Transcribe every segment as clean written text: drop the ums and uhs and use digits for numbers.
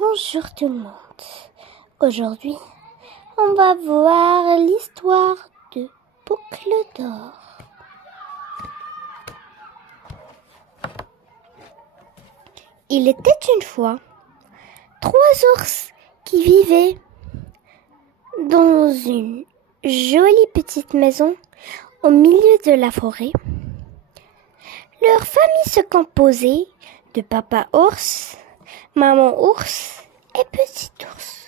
Bonjour tout le monde. Aujourd'hui, on va voir l'histoire de Boucle d'Or. Il était une fois 3 ours qui vivaient dans une jolie petite maison au milieu de la forêt. Leur famille se composait de papa ours, maman ours et petit ours.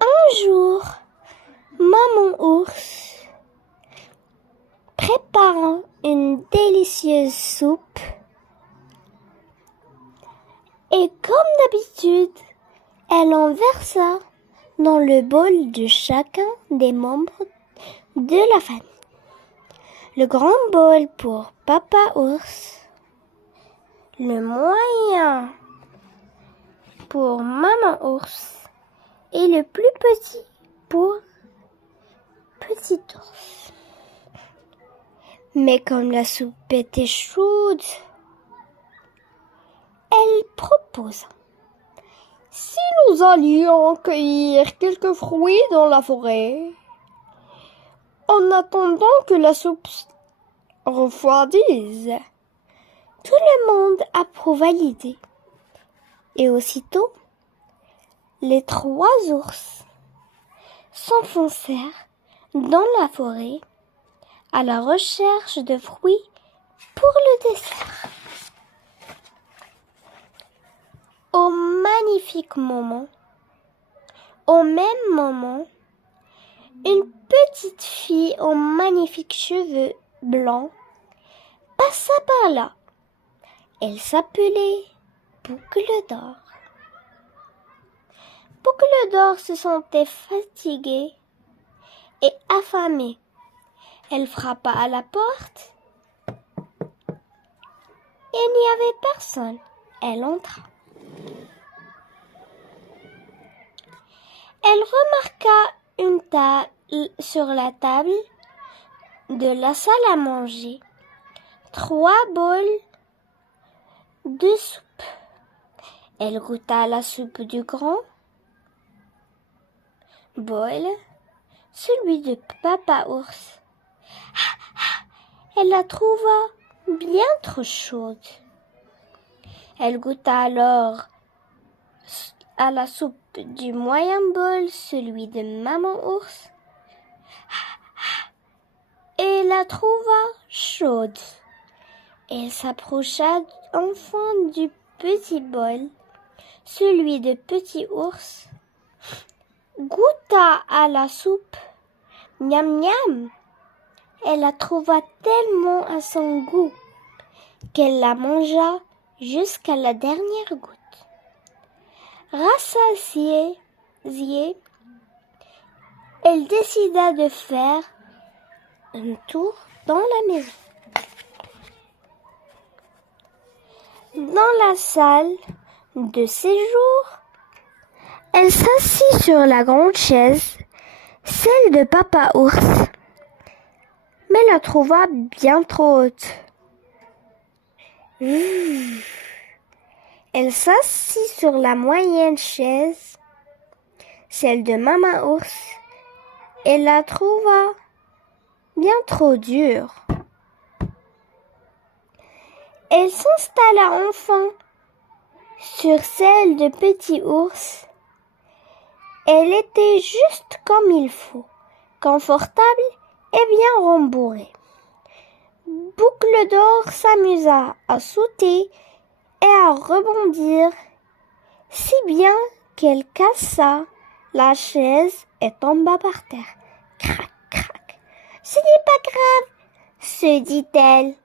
Un jour, maman ours prépare une délicieuse soupe et comme d'habitude, elle en versa dans le bol de chacun des membres de la famille. Le grand bol pour papa ours, le moyen pour maman ours et le plus petit pour petit ours. Mais comme la soupe était chaude, elle proposa: si nous allions cueillir quelques fruits dans la forêt, en attendant que la soupe refroidisse. Tout le monde approuva l'idée. Et aussitôt, les 3 ours s'enfoncèrent dans la forêt à la recherche de fruits pour le dessert. Au même moment, une petite fille aux magnifiques cheveux blancs passa par là. Elle s'appelait Boucle d'Or. Boucle d'Or se sentait fatiguée et affamée. Elle frappa à la porte. Il n'y avait personne. Elle entra. Elle remarqua une table sur la table de la salle à manger. 3 bols de soupe. Elle goûta la soupe du grand bol, celui de papa ours. Elle la trouva bien trop chaude. Elle goûta alors à la soupe du moyen bol, celui de maman ours, et la trouva chaude. Elle s'approcha enfin du petit bol, celui de petit ours, goûta à la soupe, miam miam. Elle la trouva tellement à son goût qu'elle la mangea jusqu'à la dernière goutte. Rassasiée, elle décida de faire un tour dans la maison. Dans la salle de séjour, elle s'assit sur la grande chaise, celle de papa ours, mais la trouva bien trop haute. Elle s'assit sur la moyenne chaise, celle de maman ours, et la trouva bien trop dure. Elle s'installa enfin sur celle de petit ours. Elle était juste comme il faut, confortable et bien rembourrée. Boucle d'Or s'amusa à sauter et à rebondir, si bien qu'elle cassa la chaise et tomba par terre. Crac, crac. Ce n'est pas grave, se dit-elle,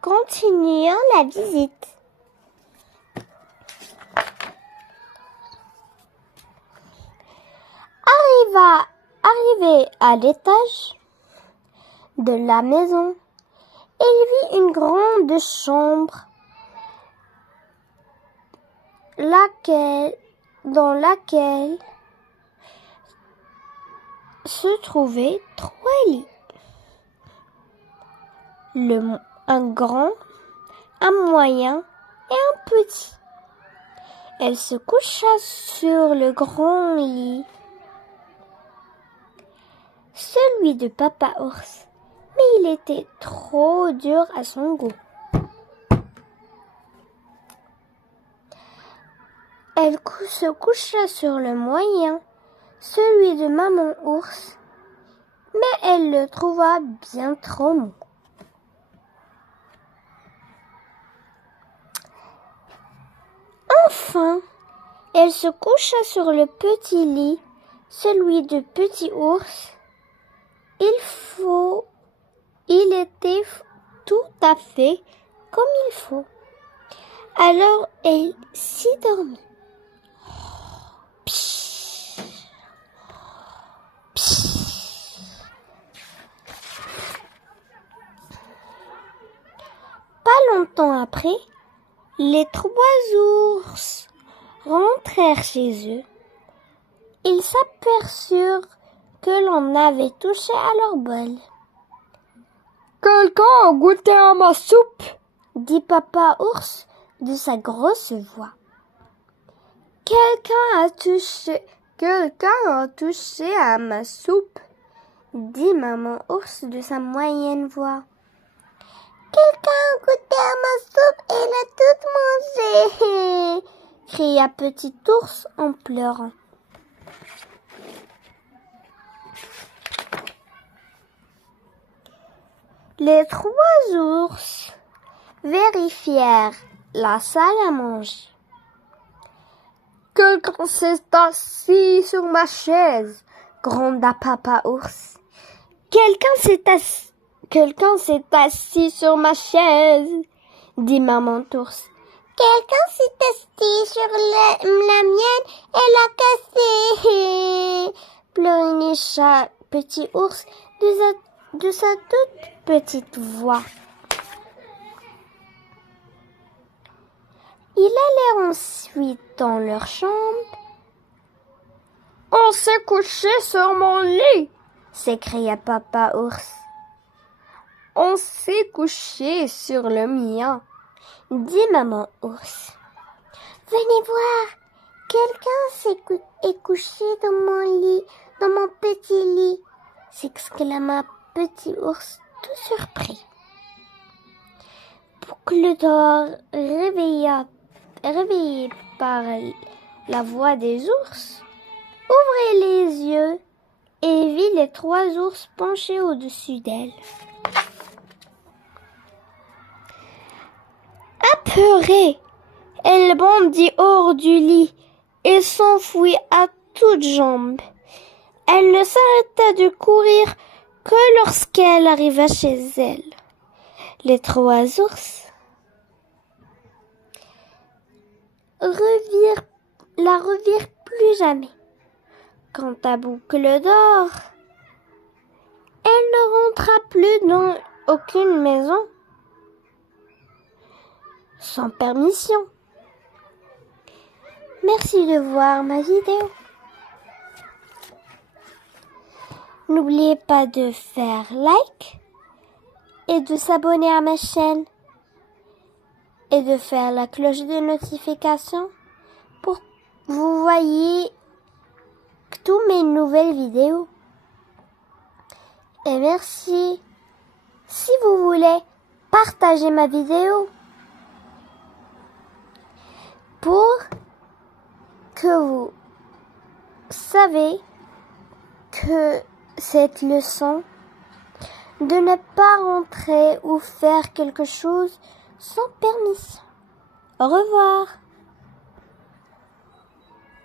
continuant la visite. Arrivé à l'étage de la maison, il vit une grande chambre dans laquelle se trouvaient 3 lits. Un grand, un moyen et un petit. Elle se coucha sur le grand lit, celui de Papa Ours, mais il était trop dur à son goût. Elle se coucha sur le moyen, celui de Maman Ours, mais elle le trouva bien trop mou. Enfin, elle se coucha sur le petit lit, celui de Petit Ours. Il était tout à fait comme il faut. Alors elle s'y dormit. Pas longtemps après, les 3 ours rentrèrent chez eux. Ils s'aperçurent que l'on avait touché à leur bol. Quelqu'un a goûté à ma soupe? Dit Papa Ours de sa grosse voix. Quelqu'un a touché à ma soupe, dit Maman Ours de sa moyenne voix. Quelqu'un a goûté à ma soupe et l'a toute mangée, cria Petit Ours en pleurant. Les 3 ours vérifièrent la salle à manger. Quelqu'un s'est assis sur ma chaise, gronda Papa Ours. Quelqu'un s'est assis sur ma chaise, dit Maman Ours. Quelqu'un s'est assis sur la mienne et l'a cassée, pleurnicha Petit Ours de sa toute petite voix. Ils allèrent ensuite dans leur chambre. On s'est couché sur mon lit, s'écria Papa Ours. On s'est couché sur le mien, dit Maman Ours. Venez voir, quelqu'un est couché dans mon lit, dans mon petit lit, s'exclama Petit Ours tout surpris. Boucle d'Or, réveillé par la voix des ours, ouvrit les yeux et vit les 3 ours penchés au-dessus d'elle. Apeurée, elle bondit hors du lit et s'enfuit à toutes jambes. Elle ne s'arrêta de courir que lorsqu'elle arriva chez elle. Les 3 ours la revirent plus jamais. Quant à Boucle d'Or, elle ne rentra plus dans aucune maison sans permission. Merci de voir ma vidéo. N'oubliez pas de faire like et de s'abonner à ma chaîne et de faire la cloche de notification pour que vous voyez toutes mes nouvelles vidéos. Et merci. Si vous voulez partager ma vidéo pour que vous savez que cette leçon de ne pas rentrer ou faire quelque chose sans permission. Au revoir.